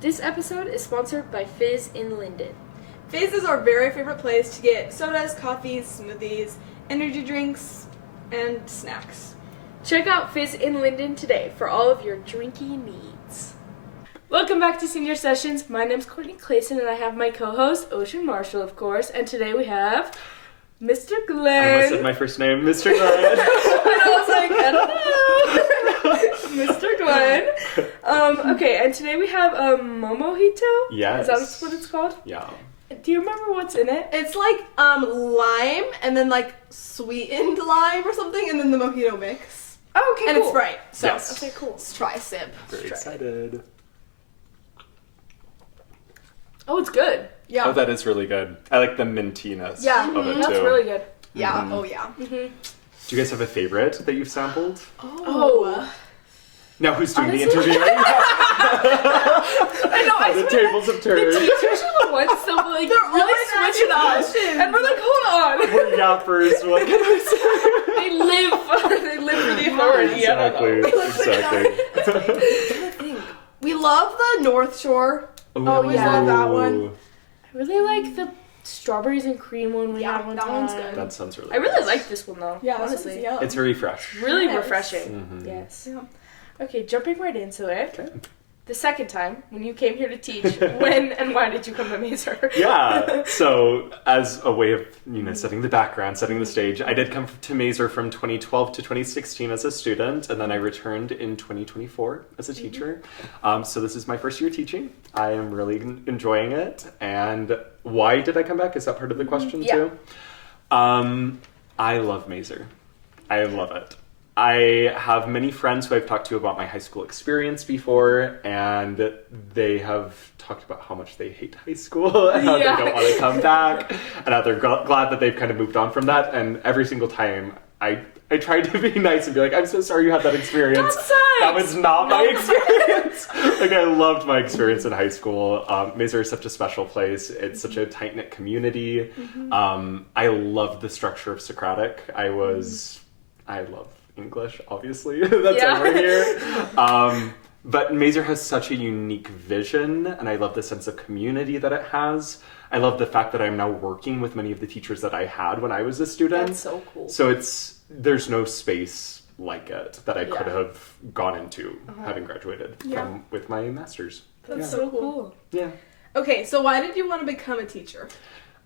This episode is sponsored by Fizz in Linden. Fizz is our very favorite place to get sodas, coffees, smoothies, energy drinks, and snacks. Check out Fizz in Linden today for all of your drinky needs. Welcome back to Senior Sessions. My name's Courtney Clayson, and I have my co-host, Ocean Marshall, of course. And today we have Mr. Glenn. I almost said my first name, Mr. Glenn. And I was like, I don't know. Mr. Glenn. Okay, and today we have a Momojito? Yes. Is that what it's called? Yeah. Do you remember what's in it? It's like lime and then like sweetened lime or something, and then the mojito mix. Oh, okay, and cool. it's Sprite. So Yes. Okay, cool. let's try a sip. Very excited. Oh, it's good. Yeah. Oh, that is really good. I like the mintiness Yeah. of it too. That's really good. Yeah. Mhm. Oh yeah. Mm-hmm. Do you guys have a favorite that you've sampled? Oh. Now, who's doing Honestly- the interviewing? I know, I The swear. tables have The turned. teachers are the ones that like They're really always switch it asking up. questions. And we're like, hold on. We're yappers. We're like, They live for the authority. exactly. We love the North Shore. Oh, yeah. Love that one. I really like the strawberries and cream one we Yeah, had one that time. one's good. That sounds really I really nice. like this one though. Yeah. honestly. Yeah. It's very fresh. Really Yes. refreshing. Mhm. Yes. Yeah. Okay, jumping right into it. Okay. The second time when you came here to teach, when and why did you come to Maeser? Yeah, so as a way of, setting the background, setting the stage, I did come to Maeser from 2012 to 2016 as a student, and then I returned in 2024 as a teacher. So this is my first year teaching. I am really enjoying it. And why did I come back? Is that part of the question Yeah. too? I love Maeser. I love it. I have many friends who I've talked to about my high school experience before, and they have talked about how much they hate high school and how Yeah. they don't want to come back, and how they're glad that they've kind of moved on from that. And every single time, I try to be nice and be like, I'm so sorry you had that experience. That sucks. That was not my experience. Like, I loved my experience in high school. Maeser is such a special place. It's such a tight-knit community. I loved the structure of Socratic. I love English, obviously. That's Yeah. over here. But Maeser has such a unique vision, and I love the sense of community that it has. I love the fact that I'm now working with many of the teachers that I had when I was a student. That's so cool. So there's no space like it that I could Yeah. have gone into having graduated with my master's. That's Yeah. so cool. Yeah. Okay, so why did you want to become a teacher?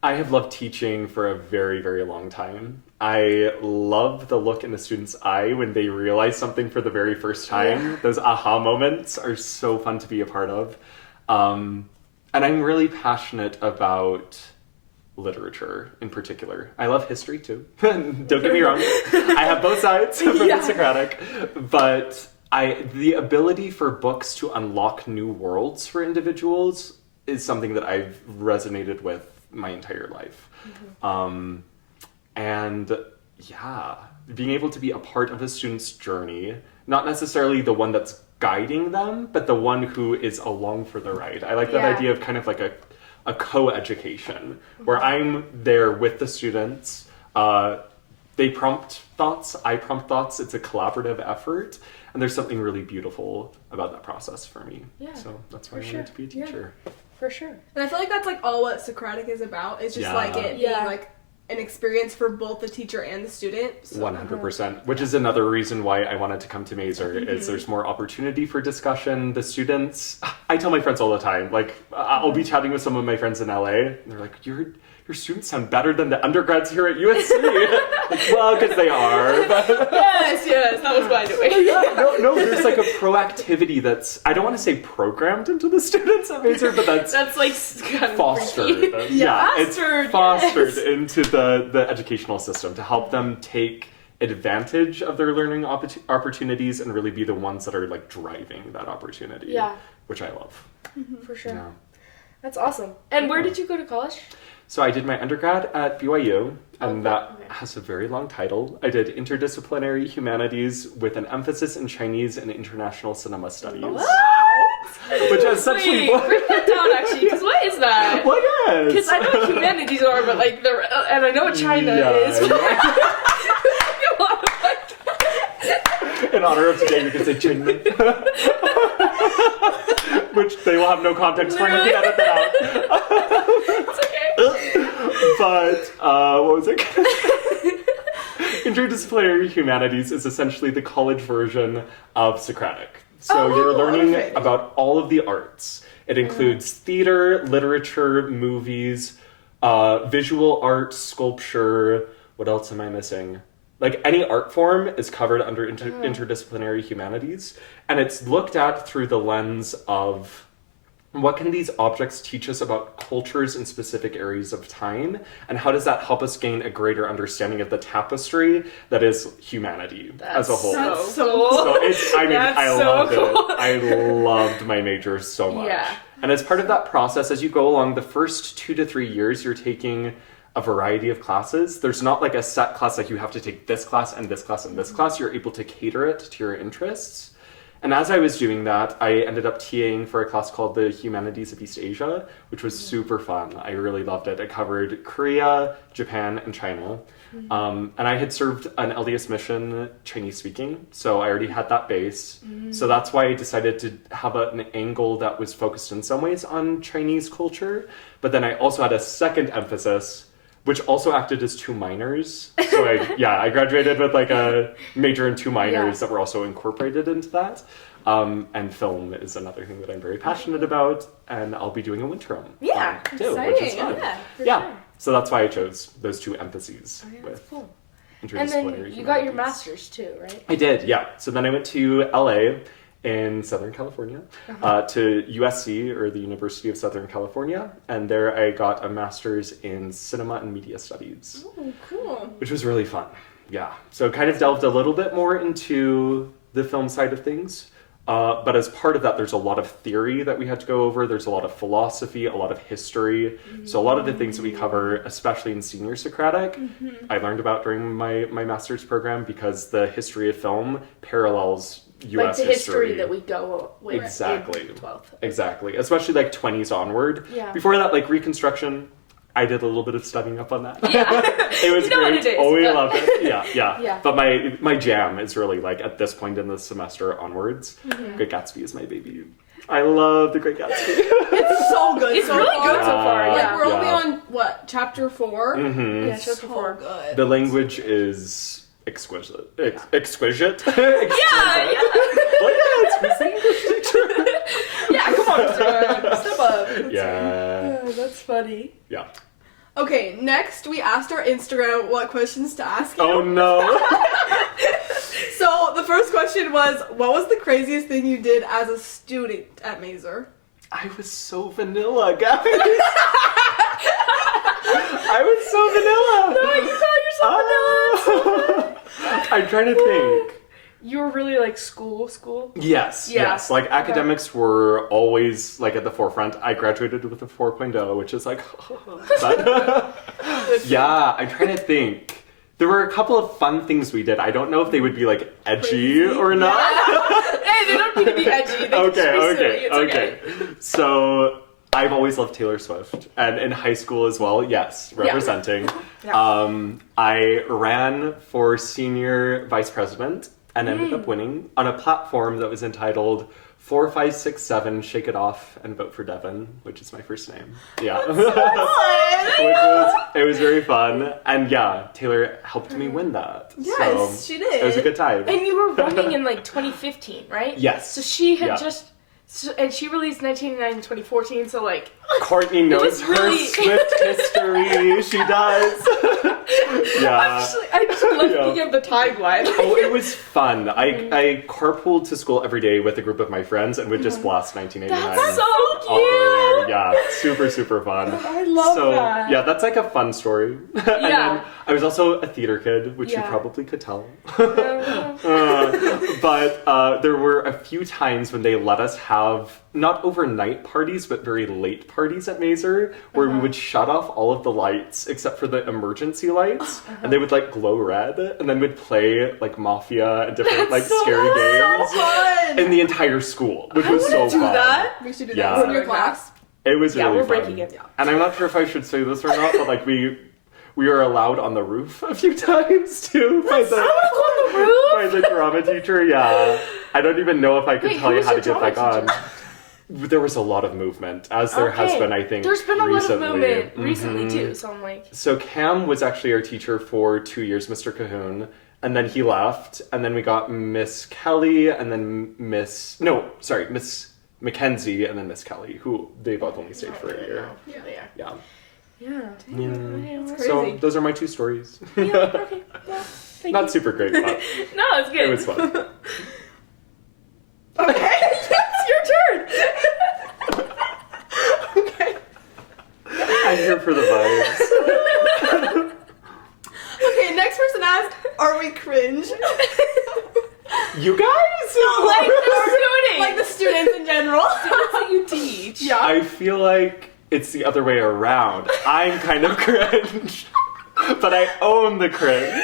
I have loved teaching for a very, very long time. I love the look in the student's eye when they realize something for the very first time. Yeah. Those aha moments are so fun to be a part of. And I'm really passionate about literature in particular. I love history too. Don't get me wrong. I have both sides from Yeah. Socratic. But the ability for books to unlock new worlds for individuals is something that I've resonated with my entire life. And yeah, being able to be a part of a student's journey, not necessarily the one that's guiding them, but the one who is along for the ride. I like that Yeah. idea of kind of like a co-education where I'm there with the students. They prompt thoughts, I prompt thoughts. It's a collaborative effort. And there's something really beautiful about that process for me. Yeah, So that's why for I sure. wanted to be a teacher. For sure. And I feel like that's like all what Socratic is about. It's just Yeah. like it Yeah. being like an experience for both the teacher and the student. So. 100%, which is another reason why I wanted to come to Maeser, is there's more opportunity for discussion. The students, I tell my friends all the time, like, I'll be chatting with some of my friends in LA, and they're like, your students sound better than the undergrads here at USC. Like, well, because they are. But Yes, that was by the way. no, there's like a proactivity that's, I don't want to say programmed into the students at Maeser, but that's That's like kind of fostered. freaky. It's Fostered, fostered yes. into the educational system to help them take advantage of their learning opportunities and really be the ones that are like driving that opportunity. Yeah. Which I love. For sure. Yeah. That's awesome. And where did you go to college? So I did my undergrad at BYU, and that Okay. has a very long title. I did interdisciplinary humanities with an emphasis in Chinese and international cinema studies. What? Which essentially Wait, break that down actually, because what is that? What is? Because I know what humanities are, but like, and I know what China is. In honor of today, we can say China. which they will have no context for, and you can edit that out. It's okay. But, what was it? Interdisciplinary humanities is essentially the college version of Socratic. So you're learning okay. about all of the arts. It includes theater, literature, movies, visual art, sculpture. What else am I missing? Like any art form is covered under interdisciplinary humanities, and it's looked at through the lens of what can these objects teach us about cultures in specific areas of time, and how does that help us gain a greater understanding of the tapestry that is humanity as a whole. That's so cool. So I loved cool. it. I loved my major so much. Yeah. And as part of that process, as you go along, the first 2 to 3 years, you're taking a variety of classes. There's not like a set class, like you have to take this class and this class and this class. You're able to cater it to your interests. And as I was doing that, I ended up TAing for a class called the Humanities of East Asia, which was super fun. I really loved it. It covered Korea, Japan, and China. And I had served an LDS mission Chinese speaking, so I already had that base. So that's why I decided to have an angle that was focused in some ways on Chinese culture. But then I also had a second emphasis, which also acted as 2 minors. So I graduated with like a major and 2 minors that were also incorporated into that. And film is another thing that I'm very passionate about, and I'll be doing a winterim. Yeah, too, exciting. which is fun. Yeah, for sure. So that's why I chose those 2 emphases That's with cool. And interdisciplinary then you got your humanities. master's too, right? I did, yeah. So then I went to LA in Southern California, to USC, or the University of Southern California, and there I got a master's in cinema and media studies, Oh, cool. which was really fun. Yeah, so kind of delved a little bit more into the film side of things, but as part of that, there's a lot of theory that we had to go over. There's a lot of philosophy, a lot of history. So a lot of the things that we cover, especially in senior Socratic, I learned about during my master's program, because the history of film parallels U.S. Like the history that we go with Exactly. in 12th. Exactly, especially like 20s onward. Yeah. Before that, like Reconstruction, I did a little bit of studying up on that. Yeah. It was You know what great. it is, Oh, we but- loved it. Yeah. Yeah. But my jam is really like at this point in the semester onwards. Great Gatsby is my baby. I love The Great Gatsby. It's so good. It's so really far. good so far, Like yeah. we're only Yeah. on what, chapter 4? Mhm. Yeah, chapter 4. good. The language is exquisite. Exquisite. Yeah, yeah. Well, yeah, it's the English teacher. Yeah, come on, step up. Yeah. Oh, that's funny. Yeah. Okay, next we asked our Instagram what questions to ask you. Oh no. So the first question was, what was the craziest thing you did as a student at Maeser? I was so vanilla, guys. I was so vanilla. No, you call yourself vanilla. I'm trying to think. You were really like school. Yes, Yeah. yes. Like academics were always like at the forefront. I graduated with a 4.0, which is like, but, yeah. I'm trying to think. There were a couple of fun things we did. I don't know if they would be like edgy Crazy. or not. Hey, they don't need to be edgy. They can just be silly. It's okay. So I've always loved Taylor Swift, and in high school as well. Yes, representing. Yeah. I ran for senior vice president and ended up winning on a platform that was entitled 4, 5, 6, 7, Shake It Off and Vote for Devin, which is my first name. Yeah. It was very fun. And yeah, Taylor helped me win that. Yes, so she did. It was a good time. And you were running in like 2015, right? Yes. So she had Yeah. and she released 1989 in 2014, so like... Courtney knows was her really- Swift history. She does. Yeah. I just love looking at the timeline. Oh, it was fun. I carpooled to school every day with a group of my friends and would just blast 1989. That's so all the way cute! there. Yeah, super fun. I love so, that. yeah, that's like a fun story. And Yeah. then I was also a theater kid, which you Yeah. probably could tell. Yeah. But there were a few times when they let us have not overnight parties, but very late parties at Maeser, where we would shut off all of the lights except for the emergency lights, and they would like glow red, and then we'd play like Mafia and different like so scary games fun. in the entire school, which I was so wanna do fun. that. We should do Yeah. that in your class. It was Yeah, really we're fun. breaking it. And I'm not sure if I should say this or not, but like we were allowed on the roof a few times too by I want to go on the roof! by the drama teacher. Yeah, I don't even know if I could Wait, tell who you was how to your get back drama on. There was a lot of movement, as there has been, I think, There's been a lot of recently. movement recently, too, so I'm like... So Cam was actually our teacher for 2 years, Mr. Cahoon, and then he left, and then we got Miss Kelly, and then Miss Mackenzie, and then Miss Kelly, who they both only stayed for a year. Yeah. That's So crazy. those are my 2 stories. Yeah, okay. Yeah, thank Not you. super great, but No, it's good. it was fun. Okay, it's your turn. Okay. I'm here for the vibes. Okay, next person asked, are we cringe? You guys? Like the students. Like the students in general. Students that you teach. Yeah. I feel like it's the other way around. I'm kind of cringe, but I own the cringe.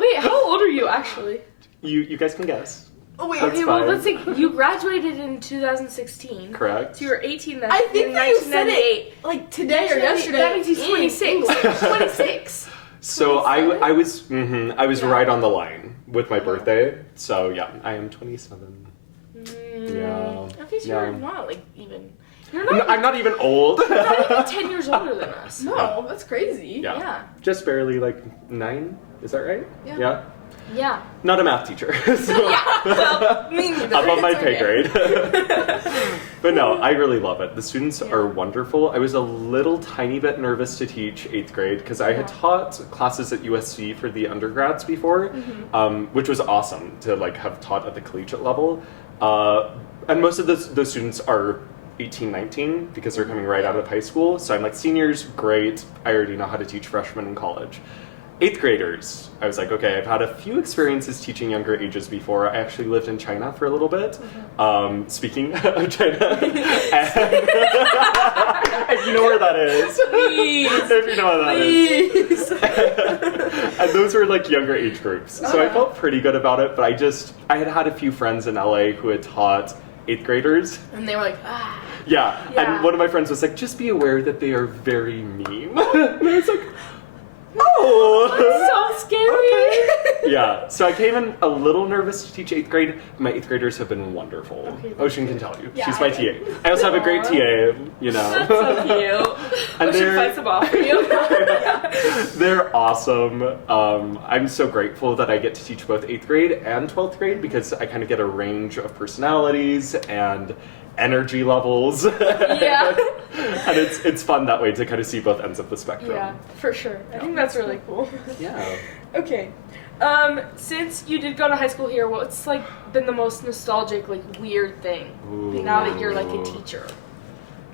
Wait, how old are you actually? You guys can guess. Oh, wait. That's Okay, well, fine. let's see. You graduated in 2016. Correct. So you were 18 then. I think in that you said 1998. it like today or yesterday. That means he's in 26. English. 26. So I was Yeah. right on the line with my birthday. So yeah, I am 27. Yeah. Okay, so Yeah. you're not like even. You're I'm not, I'm not even old. you're not even 10 years older than us. No, that's crazy. Yeah. Yeah. Just barely like 9. Is that right? Yeah. Yeah. Not a math teacher. So Yeah. Well, me neither. above my It's pay okay. grade. But no, I really love it. The students are wonderful. I was a little tiny bit nervous to teach 8th grade because I had taught classes at USC for the undergrads before, which was awesome to like have taught at the collegiate level. And most of those students are 18, 19 because they're coming right out of high school. So I'm like, seniors, great. I already know how to teach freshmen in college. 8th graders, I was like, okay, I've had a few experiences teaching younger ages before. I actually lived in China for a little bit. Speaking of China, if you know where that is, Please. if you know where that is, and those were like younger age groups, so I felt pretty good about it. But I had a few friends in LA who had taught 8th graders. And they were like, ah. Yeah, Yeah. and one of my friends was like, just be aware that they are very mean. And I was like, oh. So scary. Yeah, so I came in a little nervous to teach 8th grade. My 8th graders have been wonderful. Okay, that's Ocean can tell you. Yeah, She's my I TA. I also have a great Aw. TA, you know. That's so cute. And Ocean they're- fights them off for you. They're awesome. I'm so grateful that I get to teach both 8th grade and 12th grade because I kind of get a range of personalities and energy levels. Yeah. And it's fun that way to kind of see both ends of the spectrum. Yeah, for sure. I think that's really cool. Yeah. Okay. Since you did go to high school here, what's like been the most nostalgic, like weird thing now that you're like a teacher?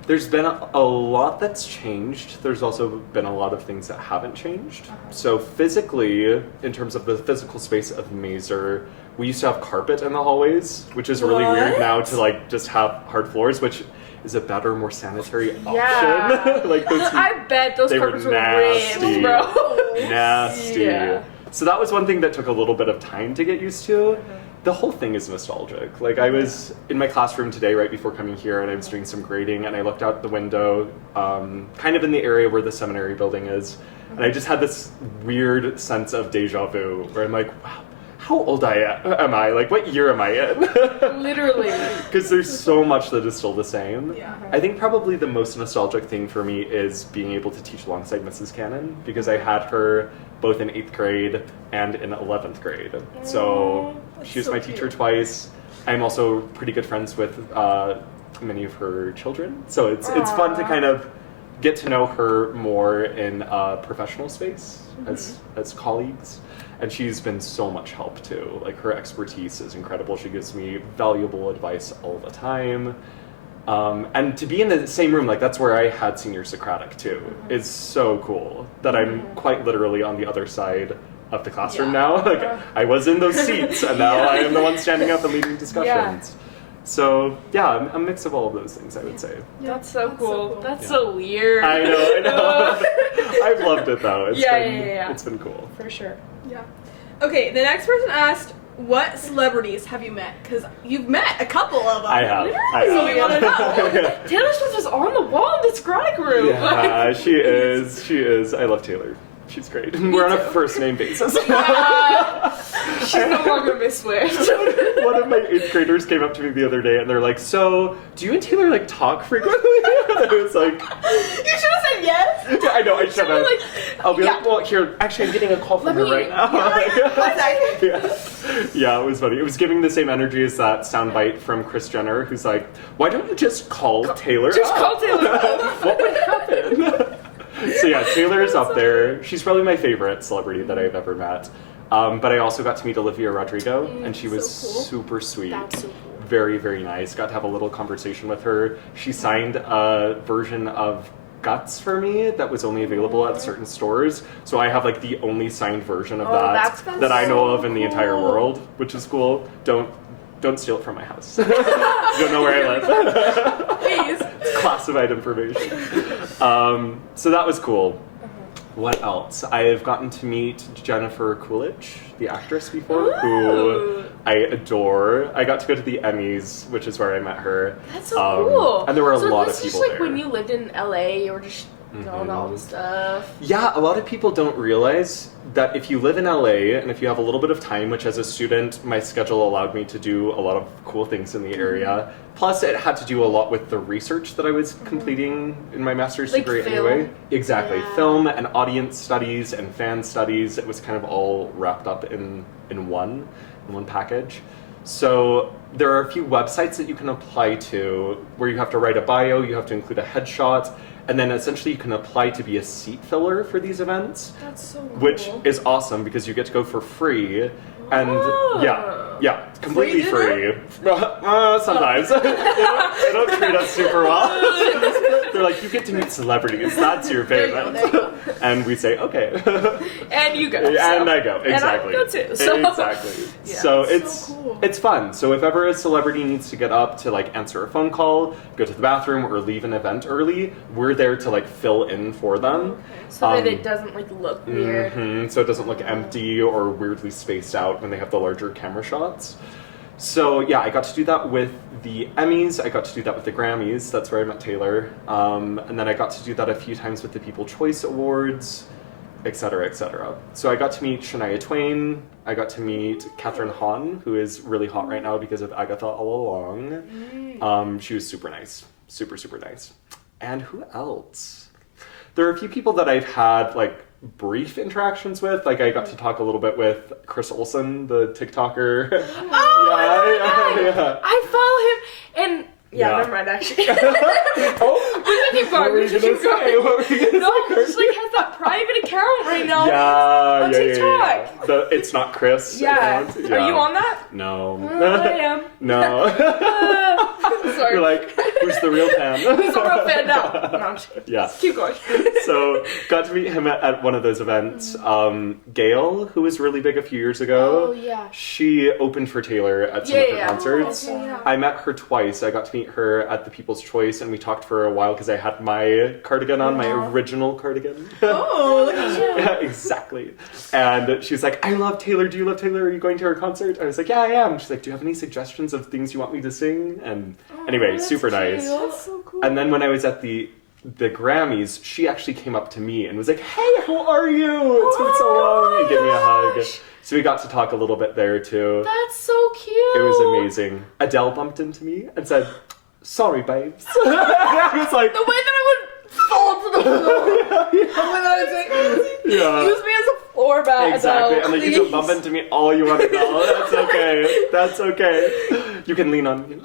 There's been a lot that's changed. There's also been a lot of things that haven't changed. So physically, in terms of the physical space of Maeser, we used to have carpet in the hallways, which is really weird What? now to like just have hard floors, which is a better, more sanitary Yeah. option. Like those I bet those They were carpets were nasty. ripped, bro. nasty. Yeah. So that was one thing that took a little bit of time to get used to. The whole thing is nostalgic. Like I was in my classroom today right before coming here and I was doing some grading and I looked out the window, kind of in the area where the seminary building is. And I just had this weird sense of deja vu where I'm like, wow, how old am I? Like what year am I in? Literally. Because there's so much that is still the same. Yeah. I think probably the most nostalgic thing for me is being able to teach alongside Mrs. Cannon because I had her both in 8th grade and in 11th grade. So that's she was so my teacher cute. twice. I'm also pretty good friends with many of her children. So it's fun to Aw. kind of get to know her more in a professional space as colleagues. And she's been so much help too. Like her expertise is incredible. She gives me valuable advice all the time. And to be in the same room, like that's where I had senior Socratic too, is so cool that I'm quite literally on the other side of the classroom Yeah. now. Like I was in those seats and now Yeah. I am the one standing up and leading discussions. So yeah, a mix of all of those things I would say. That's so cool. That's Yeah. so weird. I know. I've loved it though. It's Yeah, been, yeah. It's been cool. For sure. Yeah. Okay, the next person asked, what celebrities have you met? Because you've met a couple of them. I have. So we want to know. Taylor Swift is on the wall in the Socratic room. Yeah, she is. She is. I love Taylor. She's great. We're on a first name basis. She's no longer Miss Swift. One of my 8th graders came up to me the other day and they're like, so, do you and Taylor like talk frequently? I was like, You should have said yes. yeah, I know, I should have. Like, I'll be yeah. like, well, here, actually, I'm getting a call from her right now. Yeah, it was funny. It was giving the same energy as that soundbite from Kris Jenner, who's like, why don't you just call Taylor Just up? call Taylor. What would happen? So yeah, Taylor's up there. She's probably my favorite celebrity that I've ever met. But I also got to meet Olivia Rodrigo, and she was so cool. super sweet. That's so cool. Very, very nice. Got to have a little conversation with her. She signed a version of Guts for me that was only available at certain stores. So I have like the only signed version of that I know of in the entire world, which is cool. Don't steal it from my house. You don't know where I live. Please. It's classified information. So that was cool. What else? I have gotten to meet Jennifer Coolidge, the actress, before, who I adore. I got to go to the Emmys, which is where I met her. That's so cool. And there were a so lot this of is people just like there. when you lived in LA, you were just going all the stuff. Yeah, a lot of people don't realize that if you live in LA and if you have a little bit of time, which as a student, my schedule allowed me to do a lot of cool things in the area. Plus, it had to do a lot with the research that I was completing in my master's Like degree film. anyway. Exactly. Yeah. Film and audience studies and fan studies. It was kind of all wrapped up in one package. So there are a few websites that you can apply to where you have to write a bio, you have to include a headshot, and then essentially you can apply to be a seat filler for these events. That's so cool. Which is awesome because you get to go for free. And Oh. yeah, completely Free free. Sometimes. they don't treat us super well. They're like, you get to meet celebrities. That's your There you go, payment. there you go. And we say, okay. And you go. And so. I go, exactly. And I go too. So. Exactly. Yeah. So So cool. it's fun. So if ever a celebrity needs to get up to like answer a phone call, go to the bathroom, or leave an event early, we're there to like fill in for them. So that it doesn't like look weird. So it doesn't look empty or weirdly spaced out when they have the larger camera shots. So yeah, I got to do that with the Emmys, I got to do that with the Grammys, that's where I met Taylor, and then I got to do that a few times with the People's Choice Awards, etc., etc. So I got to meet Shania Twain, I got to meet Katherine Hahn, who is really hot right now because of Agatha All Along. She was super nice, super, super nice. And who else? There are a few people that I've had like brief interactions with. Like I got to talk a little bit with Chris Olsen, the TikToker. Oh, yeah. I follow him and Yeah. never mind actually. Oh, We can keep going. what were you gonna say? What were you gonna No, say? he just like has that private account right now. Yeah, on yeah, TikTok. yeah. It's not Chris. Yeah. account. Are you on that? No. I am. No. Sorry. You're like, who's the real fan? Who's the real fan now? No, I'm just kidding. Yeah. Keep going. So got to meet him at one of those events. Gail, who was really big a few years ago, Oh, yeah. she opened for Taylor at some of her concerts. Okay, yeah. I met her twice. I got to meet her at the People's Choice, and we talked for a while because I had my cardigan on, my original cardigan. Oh, look at you. Yeah, exactly. And she's like, I love Taylor. Do you love Taylor? Are you going to her concert? I was like, yeah, I am. She's like, do you have any suggestions of things you want me to sing? And anyway, that's super cute. nice. That's so cool. And then when I was at the Grammys, she actually came up to me and was like, hey, how are you? It's been so long. And gave me a hug. gosh. So we got to talk a little bit there too. That's so cute. It was amazing. Adele bumped into me and said, sorry, babes. I was like, The way that I would fall to the floor. The way that I would say, yeah. use me as a floor mat. Exactly, Adele, and like you please. can bump into me all you want to know. That's okay. That's okay. You can lean on me.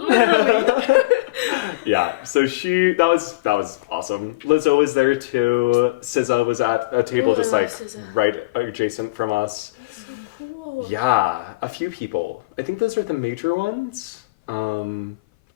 Yeah. So that was awesome. Lizzo was there too. SZA was at a table Oh, just I like love SZA. right adjacent from us. Cool. Yeah, a few people. I think those are the major ones.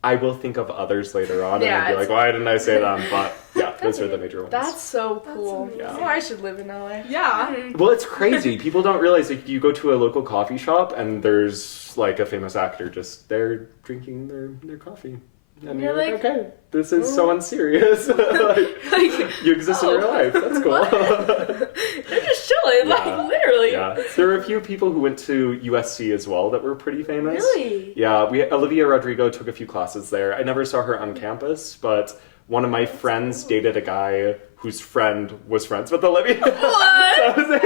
I will think of others later on, Yeah, and I'll be it's- like, why didn't I say them? But yeah, those are the major ones. That's so cool. amazing. Yeah. Oh, I should live in LA. Yeah. Well, it's crazy. People don't realize like you go to a local coffee shop and there's like a famous actor just there drinking their coffee. And You're you're like, like, okay, this is so unserious. Like, Like, you exist in real life. That's cool. they're just chilling, Yeah. like literally. Yeah. There were a few people who went to USC as well that were pretty famous. Really? Yeah, Olivia Rodrigo took a few classes there. I never saw her on campus, but one of my friends dated a guy whose friend was friends with Olivia. What? So I was like,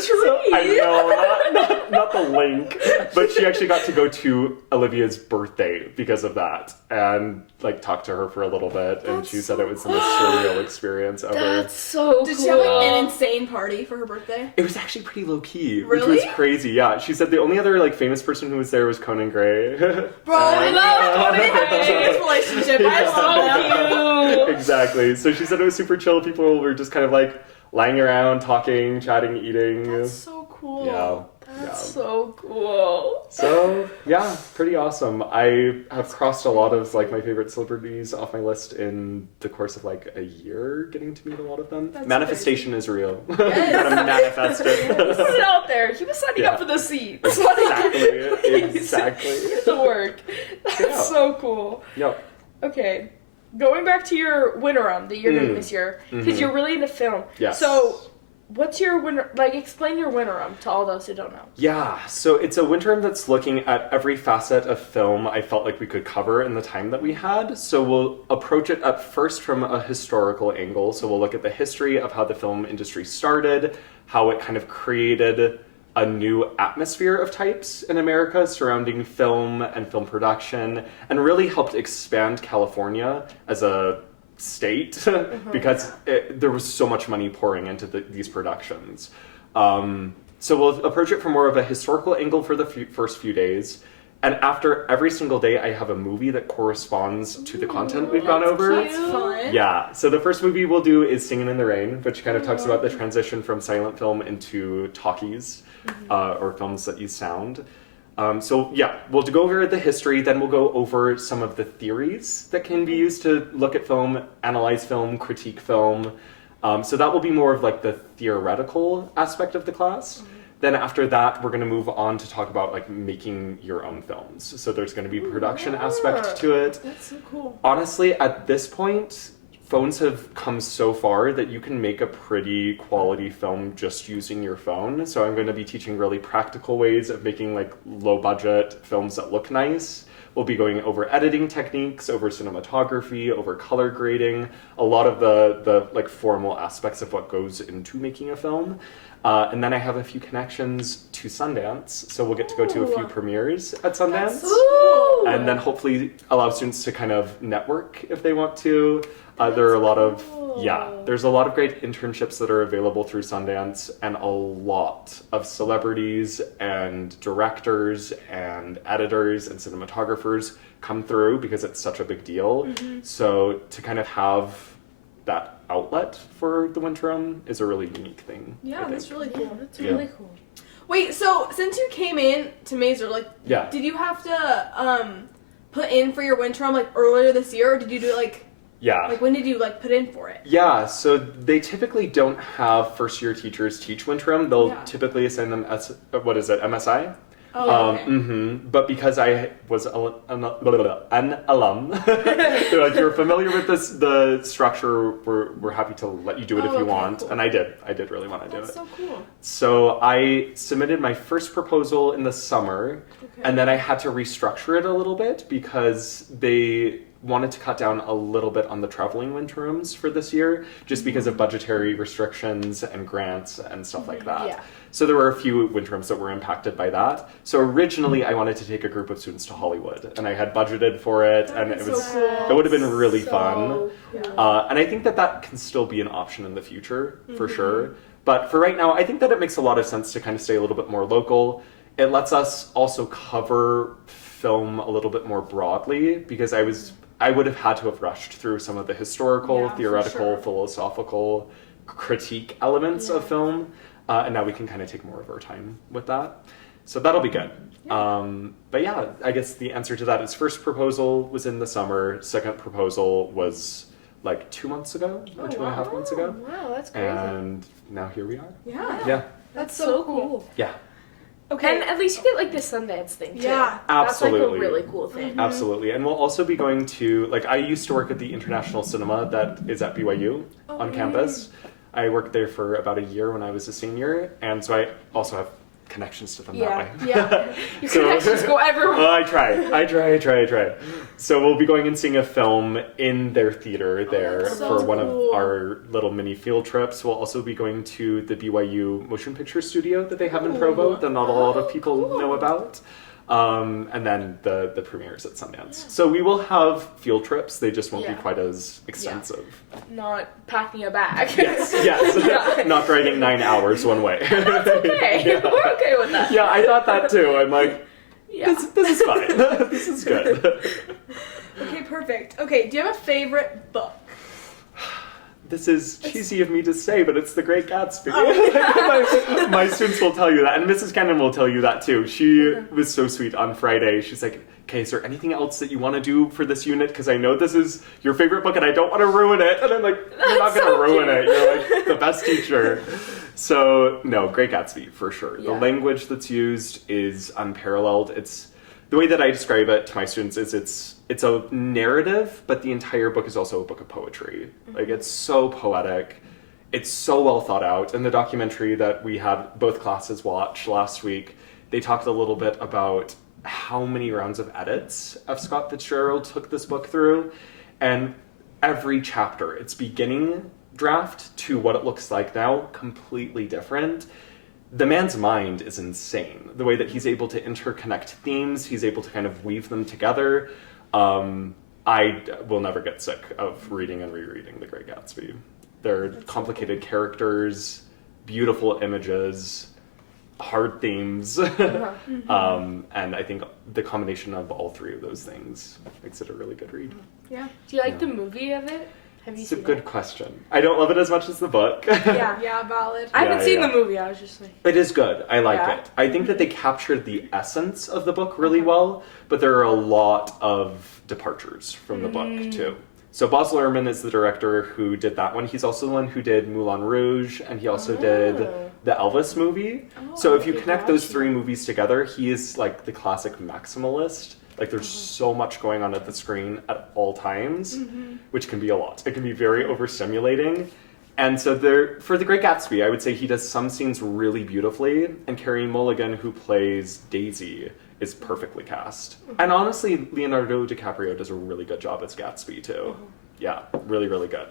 so I know, not the link, but she actually got to go to Olivia's birthday because of that, and like talk to her for a little bit, and she said it was the most surreal experience ever. That's so cool. Did she have like an insane party for her birthday? It was actually pretty low key, Really? which was crazy. Yeah, she said the only other like famous person who was there was Conan Gray. Bro, I love this relationship. I love them. Exactly. So she said it was super chill. People were just kind of like lying around, talking, chatting, eating. That's so cool. Yeah. That's so cool. So yeah, pretty awesome. I have crossed a lot of like my favorite celebrities off my list in the course of like a year, getting to meet a lot of them. That's Manifestation is real. Yes. Gotta manifest Put it. it out there. He was signing up for the seats. Exactly. Get to work. That's Yeah. so cool. Yep. Okay. Going back to your winterim that you're doing this year, because you're really into film. Yes. So, what's your winter? Like, explain your winterim to all those who don't know. Yeah, so it's a winterim that's looking at every facet of film I felt like we could cover in the time that we had. So we'll approach it at first from a historical angle. So we'll look at the history of how the film industry started, how it kind of created a new atmosphere of types in America surrounding film and film production, and really helped expand California as a state because there was so much money pouring into these productions. So we'll approach it from more of a historical angle for the first few days. And after every single day, I have a movie that corresponds to the content we've gone over. That's fun. Yeah, so the first movie we'll do is Singin' in the Rain, which kind of talks about the transition from silent film into talkies, or films that use sound. So yeah, we'll go over the history, then we'll go over some of the theories that can be used to look at film, analyze film, critique film. So that will be more of like the theoretical aspect of the class. Then after that, we're going to move on to talk about like making your own films. So there's going to be a production aspect to it. That's so cool. Honestly, at this point, phones have come so far that you can make a pretty quality film just using your phone. So I'm going to be teaching really practical ways of making like low budget films that look nice. We'll be going over editing techniques, over cinematography, over color grading, a lot of the like formal aspects of what goes into making a film. And then I have a few connections to Sundance, so we'll get to go to a few premieres at Sundance. Ooh. And then hopefully allow students to kind of network if they want to. There are a lot of, there's a lot of great internships that are available through Sundance, and a lot of celebrities and directors and editors and cinematographers come through because it's such a big deal. So to kind of have that outlet for the winterim is a really unique thing. Yeah, that's really cool. That's really cool. Wait, so since you came in to Maeser, like, did you have to put in for your winterim like earlier this year, or did you do it like? Yeah. Like, when did you like put in for it? Yeah, so they typically don't have first year teachers teach winterim. They'll typically assign them as MSI. Oh, okay. But because I was an alum, they're like, you're familiar with the structure, we're happy to let you do it if you want. Cool. And I did really want to do it. That's so cool. So I submitted my first proposal in the summer, and then I had to restructure it a little bit because they wanted to cut down a little bit on the traveling winterims for this year, just because of budgetary restrictions and grants and stuff like that. Yeah. So there were a few winterims that were impacted by that. So originally I wanted to take a group of students to Hollywood, and I had budgeted for it, and it would have been really fun. Cool. And I think that can still be an option in the future, for sure. But for right now, I think that it makes a lot of sense to kind of stay a little bit more local. It lets us also cover film a little bit more broadly, because I would have had to have rushed through some of the historical, theoretical, philosophical critique elements of film. And now we can kind of take more of our time with that. So that'll be good. But yeah, I guess the answer to that is first proposal was in the summer. Second proposal was like 2 months ago or 2.5 months ago. Wow, that's crazy. And now here we are. Yeah. That's so cool. Yeah. Okay. And at least you get like this Sundance thing too. Yeah. Absolutely. That's like a really cool thing. Absolutely. And we'll also be going to, like, I used to work at the International Cinema that is at BYU on campus. I worked there for about a year when I was a senior, and so I also have connections to them Yeah. that way. Yeah. Your connections go everywhere. I try. So we'll be going and seeing a film in their theater there that's for so one of cool. our little mini field trips. We'll also be going to the BYU motion picture studio that they have in Provo that not a lot of people know about. And then the premieres at Sundance. So we will have field trips. They just won't be quite as extensive. Not packing a bag. Yes. Yeah. Not driving 9 hours one way. That's okay. Yeah. We're okay with that. Yeah, I thought that too. I'm like, Yeah. this is fine. This is good. Okay, perfect. Okay, do you have a favorite book? This is cheesy of me to say, but it's The Great Gatsby. Oh, my students will tell you that, and Mrs. Cannon will tell you that too. She was so sweet on Friday. She's like, okay, is there anything else that you want to do for this unit? Because I know this is your favorite book and I don't want to ruin it. And I'm like, you're not going to ruin it. You're like the best teacher. So, no, Great Gatsby, for sure. Yeah. The language that's used is unparalleled. It's the way that I describe it to my students is it's a narrative, but the entire book is also a book of poetry. Like, it's so poetic. It's so well thought out. In the documentary that we had both classes watch last week, they talked a little bit about how many rounds of edits F. Scott Fitzgerald took this book through. And every chapter, its beginning draft to what it looks like now, completely different. The man's mind is insane. The way that he's able to interconnect themes, he's able to kind of weave them together. I will never get sick of reading and rereading The Great Gatsby. They're complicated characters, beautiful images, hard themes. And I think the combination of all three of those things makes it a really good read. Yeah. Do you like the movie of it? Have you It's a seen good it? question. I don't love it as much as the book. Yeah. Yeah, valid. I haven't seen yeah. the movie. I was just like, It is good. I like Yeah? it. I think that they captured the essence of the book really well, but there are a lot of departures from the book too. So Baz Luhrmann is the director who did that one. He's also the one who did Moulin Rouge, and he also did the Elvis movie. So if you okay, connect those gotcha. three movies together, he is like the classic maximalist. Like there's so much going on at the screen at all times, which can be a lot. It can be very overstimulating. And so for The Great Gatsby, I would say he does some scenes really beautifully, and Carey Mulligan, who plays Daisy, is perfectly cast. And honestly, Leonardo DiCaprio does a really good job as Gatsby too. Yeah, really, really good.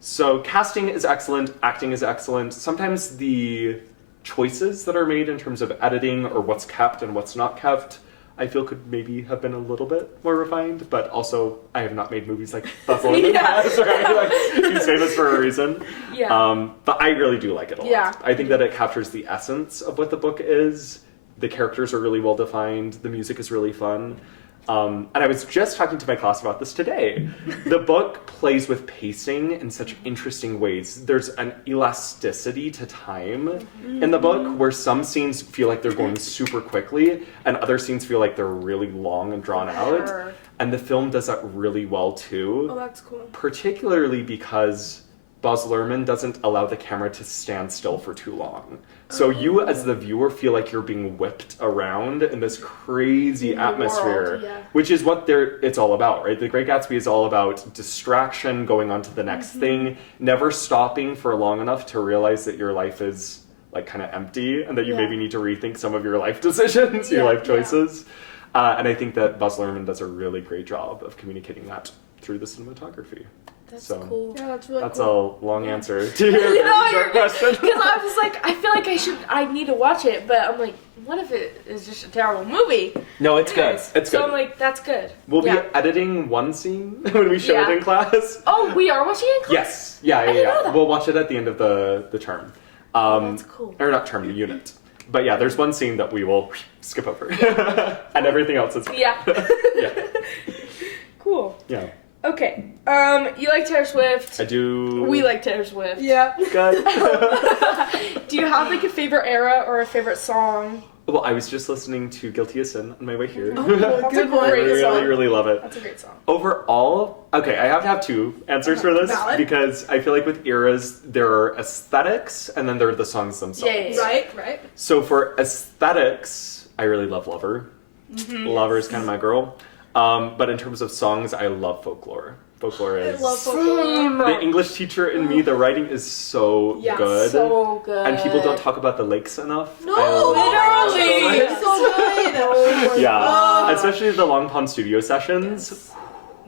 So casting is excellent, acting is excellent. Sometimes the choices that are made in terms of editing or what's kept and what's not kept, I feel could maybe have been a little bit more refined, but also I have not made movies like Baz Luhrmann has, right? Like, he's famous for a reason. yeah. But I really do like it a lot. Yeah. I think that it captures the essence of what the book is. The characters are really well defined. The music is really fun. And I was just talking to my class about this today. The book plays with pacing in such interesting ways. There's an elasticity to time in the book where some scenes feel like they're going super quickly and other scenes feel like they're really long and drawn out. Sure. And the film does that really well too. Oh, that's cool. Particularly because Baz Luhrmann doesn't allow the camera to stand still for too long. So you as the viewer feel like you're being whipped around in this crazy atmosphere, world, yeah. which is what it's all about, right? The Great Gatsby is all about distraction, going on to the next thing, never stopping for long enough to realize that your life is like kind of empty and that you maybe need to rethink some of your life decisions, your life choices. And I think that Baz Luhrmann does a really great job of communicating that through the cinematography. That's So, cool. Yeah, that's really That's cool. a long answer to your You know, short question. Because I was like, I feel like I need to watch it, but I'm like, what if it is just a terrible movie? No, it's Anyways, good. It's so good. I'm like, that's good. We'll Yeah. be editing one scene when we show Yeah. it in class. Oh, we are watching it in class? Yes. Yeah. didn't know that. We'll watch it at the end of the term. That's cool. Or not term, the unit. But yeah, there's one scene that we will skip over. And everything else is fine. Yeah. Yeah. Cool. Yeah. Okay. You like Taylor Swift? I do. We like Taylor Swift. Yeah. Good. Do you have like a favorite era or a favorite song? Well, I was just listening to Guilty as Sin on my way here. That's Good a one. I great really, song. really love it. That's a great song. Overall, okay, I have to have two answers for this Valid. because I feel like with eras, there are aesthetics and then there are the songs themselves. Yeah. Right. So for aesthetics, I really love Lover. Lover is kind of my girl. But in terms of songs, I love Folklore. Folklore is. I love folklore. The English teacher in me, the writing is so good. So good. And people don't talk about the lakes enough. No, literally. It's so good. Oh yeah, God. especially the Long Pond studio sessions.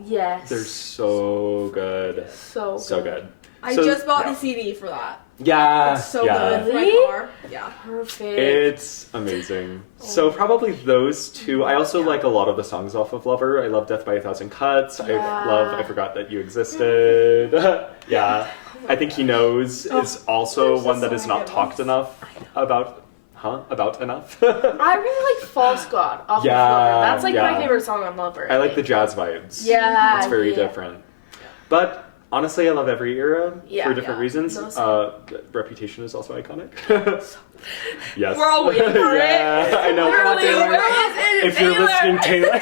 Yes. They're so good. So good. I just bought the CD for that. Yeah. It's so yeah. good for my Really? car. Yeah. Perfect. It's amazing. So probably those two. I also like a lot of the songs off of Lover. I love Death by a Thousand Cuts. Yeah. I Forgot That You Existed. yeah. I Think He Knows is also one that is not talked enough about. About enough. I really like False God off of Lover. That's like my favorite song on Lover. I like the jazz vibes. Yeah. It's very different. But honestly, I love every era for different reasons. Reputation is also iconic. Yes. We're all waiting for it. I know. Come on, Taylor. If you're listening, Taylor.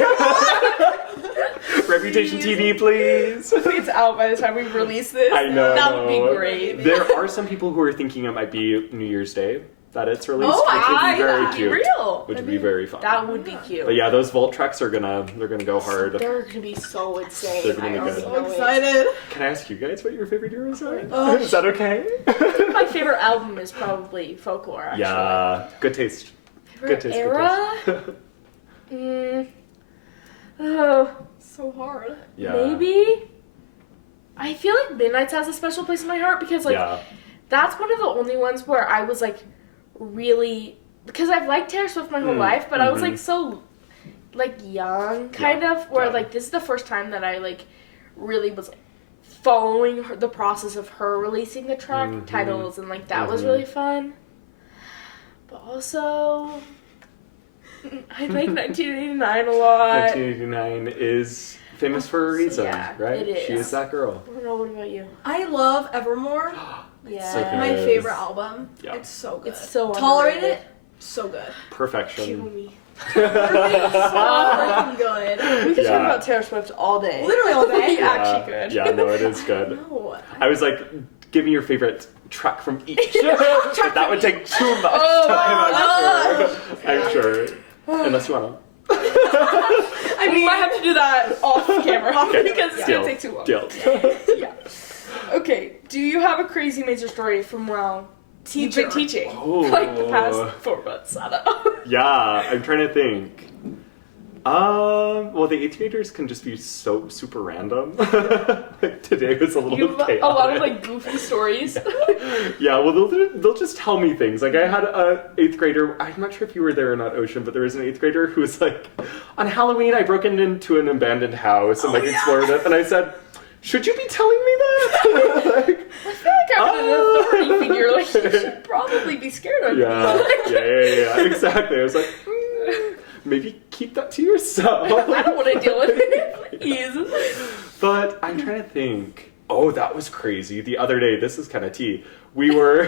Reputation TV, please. It's out by the time we release this. I know. That would be great. There are some people who are thinking it might be New Year's Day that it's released, Oh, which would be very that'd be cute. real. Which would be very fun. That would be cute. But yeah, those Vault tracks are gonna go hard. They're gonna be so insane. They're gonna be I good. already So know it. excited. Can I ask you guys what your favorite eras are? Oh. Is that okay? My favorite album is probably Folklore, actually. Yeah, good taste. Favorite Good taste. era? Oh, So hard. Yeah. maybe? I feel like Midnight's has a special place in my heart because, like, Yeah. that's one of the only ones where I was, like, really... Because I've liked Taylor Swift my whole life, but I was, like, so, like, young, kind of, where, like, this is the first time that I, like, really was, like, following the process of her releasing the track titles, and, like, that was really fun. But also... I like 1989 a lot. 1989 is famous for a reason, yeah, right? it is. She is that girl. I don't know, what about you? I love Evermore. Yeah. So good. My favorite album. Yeah. It's so good. It's so Tolerated. underrated. So good. Kill Perfection. me. So freaking good. We could Yeah. talk about Taylor Swift all day. Literally all day. We actually could. Yeah, no, it is good. No. I was like, give me your favorite track from each. But that would take too much Oh, time, I'm sure. Unless you want to. I mean, we might have to do that off camera Okay. because it's Deal. gonna take too long. Deal. Yeah. Okay. Do you have a crazy Maeser story from while you've been teaching? Oh. Like the past 4 months. I don't know. Yeah, I'm trying to think. Well, the 8th graders can just be so super random. Like today was a little You have chaotic. a lot of like goofy stories. Yeah, well, they'll just tell me things. Like I had a 8th grader. I'm not sure if you were there or not, Ocean, but there was an 8th grader who was like, on Halloween, I broke into an abandoned house and explored it, and I said, should you be telling me that? Like, I feel like I'm an authority figure. Like you should probably be scared of me. yeah, exactly. I was like, maybe keep that to yourself. I don't want to deal with it. Please. But I'm trying to think. Oh, that was crazy. The other day, this is kind of tea. We were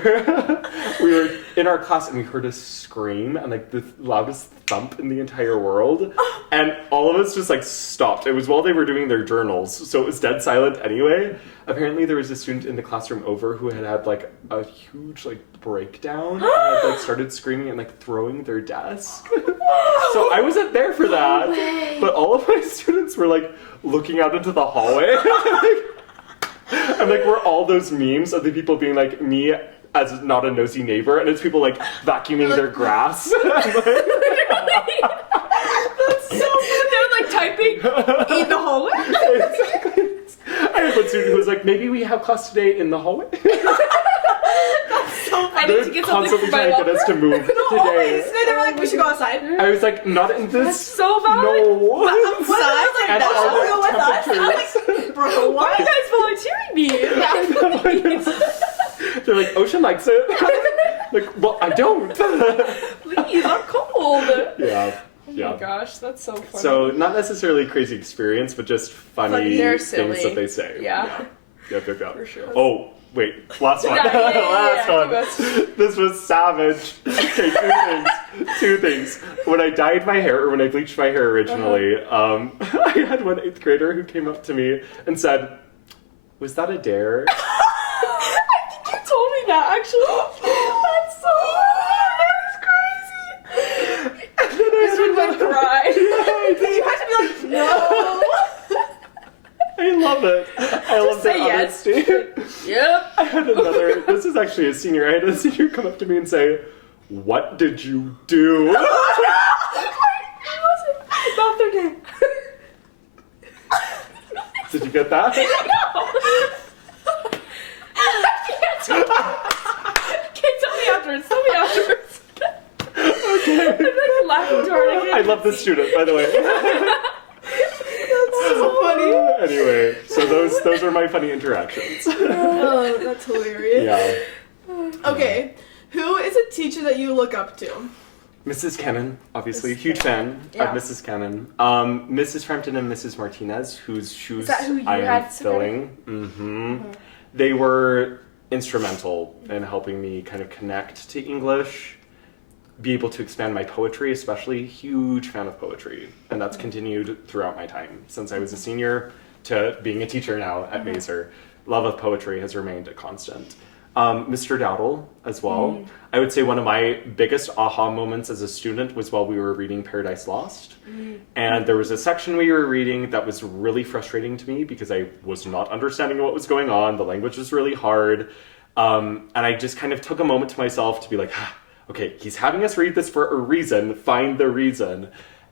in our class and we heard a scream and like the loudest thump in the entire world. And all of us just like stopped. It was while they were doing their journals, so it was dead silent anyway. Apparently there was a student in the classroom over who had like a huge like breakdown and had like started screaming and like throwing their desk. So I wasn't there for that. But all of my students were like looking out into the hallway. And like we're all those memes of the people being like me as not a nosy neighbor, and it's people like vacuuming their grass. That's so good. They're like typing in the hallway. Exactly. I had one student who was like, maybe we have class today in the hallway. I need to get something Constantly for my trying to get us to move today. They were like, we should go outside. I was like, not in this. That's so valid. No. What? I was like, And no, all go with us. I was temperatures. like, bro, Why are what? you guys volunteering me? They're like, Ocean likes it. Like, well, I don't. Please, I'm cold. Yeah. Oh Yeah. my gosh, that's so funny. So not necessarily crazy experience, but just funny They're things silly. that they say. Yeah. Yep. For sure. Oh, wait. Last one. Yeah, Last one. yeah. This was savage. Okay, two things. When I dyed my hair, or when I bleached my hair originally, I had one 8th grader who came up to me and said, was that a dare? I think you told me that actually. That's so funny. That is crazy. And then I This would like cry. You have to be like, no. I love it. I love the honesty. Yep. I had another, this is actually a senior, I had a senior come up to me and say, "What did you do?" Oh, no! Not their name. Did you get that? No! Can't tell me afterwards. Tell me afterwards. Okay. I'm like laughing too hard. I love this student, by the way. That's so funny. Anyway, so those are my funny interactions. Oh, that's hilarious. Yeah. Okay, who is a teacher that you look up to? Mrs. Cannon, obviously, huge fan of Mrs. Cannon. Mrs. Frampton and Mrs. Martinez, whose shoes I am filling. Mm-hmm. They were instrumental in helping me kind of connect to English, be able to expand my poetry, especially. Huge fan of poetry, and that's continued throughout my time since I was a senior to being a teacher now at Maeser. Love of poetry has remained a constant. Mr. Dowdle as well. I would say one of my biggest aha moments as a student was while we were reading Paradise Lost. And there was a section we were reading that was really frustrating to me because I was not understanding what was going on. The language was really hard. And I just kind of took a moment to myself to be like, okay, he's having us read this for a reason. Find the reason.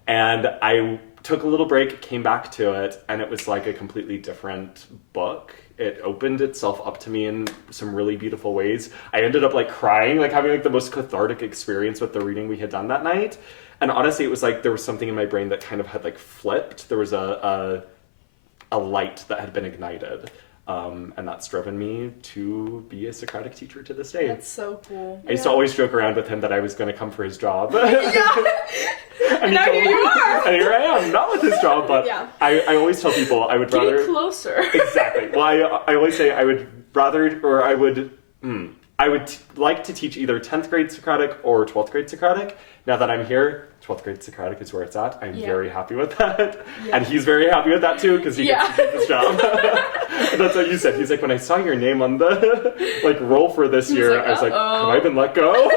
And I took a little break, came back to it, and it was like a completely different book. It opened itself up to me in some really beautiful ways. I ended up like crying, like having like the most cathartic experience with the reading we had done that night. And honestly, it was like there was something in my brain that kind of had like flipped. There was a light that had been ignited. And that's driven me to be a Socratic teacher to this day. That's so cool. I used to always joke around with him that I was going to come for his job. And now here you are. And here I am, not with his job, but I always tell people I would rather... Getting closer. Exactly. Well, I always say I would rather, or I would like to teach either 10th grade Socratic or 12th grade Socratic. Now that I'm here, 12th grade Socratic is where it's at. I'm very happy with that. Yeah. And he's very happy with that too, because he gets to do this job. That's what you said. He's like, when I saw your name on the roll for this year, like, I was like, have I been let go?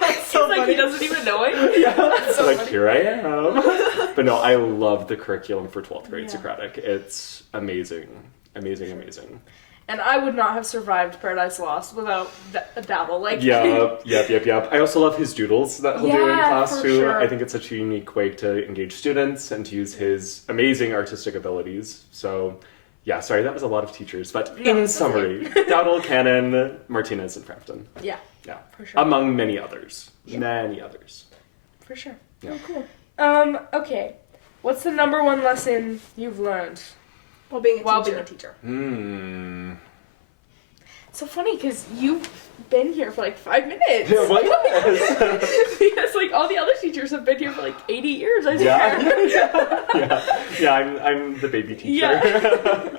That's so funny. Like, he doesn't even know it. Yeah. That's so like, funny. Here I am. But no, I love the curriculum for 12th grade Socratic. It's amazing. Amazing, amazing. And I would not have survived Paradise Lost without a Dowdle. Like, yep. I also love his doodles that he'll do in class too. Sure. I think it's such a unique way to engage students and to use his amazing artistic abilities. So, yeah, sorry, that was a lot of teachers. But in summary, Dowdle, Cannon, Martinez, and Frampton. Yeah, for sure. Among many others. Yeah. Many others. For sure. Yeah. Oh, cool. Okay. What's the number one lesson you've learned? While being a teacher. It's so funny because you've been here for like 5 minutes. Yeah, well, yes. Because like all the other teachers have been here for like 80 years, I swear. Yeah, I'm the baby teacher. Yeah.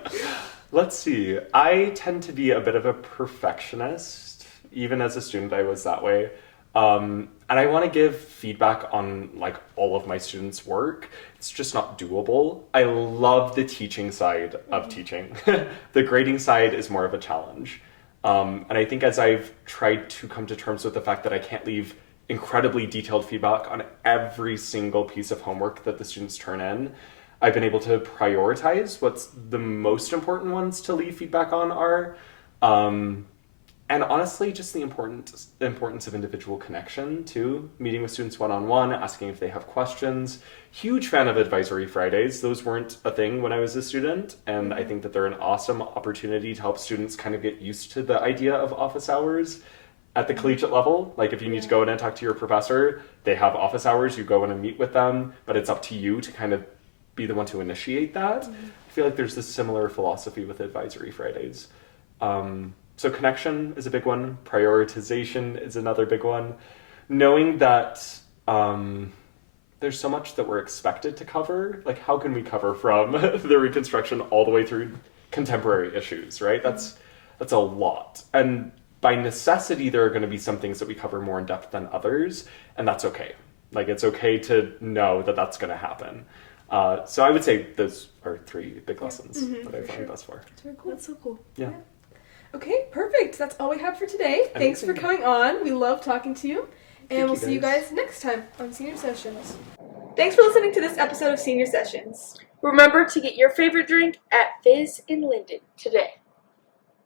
Let's see. I tend to be a bit of a perfectionist. Even as a student, I was that way. And I want to give feedback on like all of my students' work. It's just not doable. I love the teaching side of teaching. The grading side is more of a challenge. And I think as I've tried to come to terms with the fact that I can't leave incredibly detailed feedback on every single piece of homework that the students turn in, I've been able to prioritize what's the most important ones to leave feedback on are. And honestly, just the importance of individual connection too. Meeting with students one-on-one, asking if they have questions. Huge fan of Advisory Fridays. Those weren't a thing when I was a student. And I think that they're an awesome opportunity to help students kind of get used to the idea of office hours at the collegiate level. Like if you need to go in and talk to your professor, they have office hours, you go in and meet with them, but it's up to you to kind of be the one to initiate that. I feel like there's this similar philosophy with Advisory Fridays. So connection is a big one. Prioritization is another big one. Knowing that there's so much that we're expected to cover. Like, how can we cover from the Reconstruction all the way through contemporary issues, right? That's a lot. And by necessity, there are going to be some things that we cover more in depth than others, and that's okay. Like, it's okay to know that that's going to happen. So I would say those are 3 big lessons that I've learned thus far. That's very cool. That's so cool. Yeah. Okay, perfect. That's all we have for today. Thanks for coming on. We love talking to you. And we'll see you guys next time on Senior Sessions. Thanks for listening to this episode of Senior Sessions. Remember to get your favorite drink at Fizz in Linden today.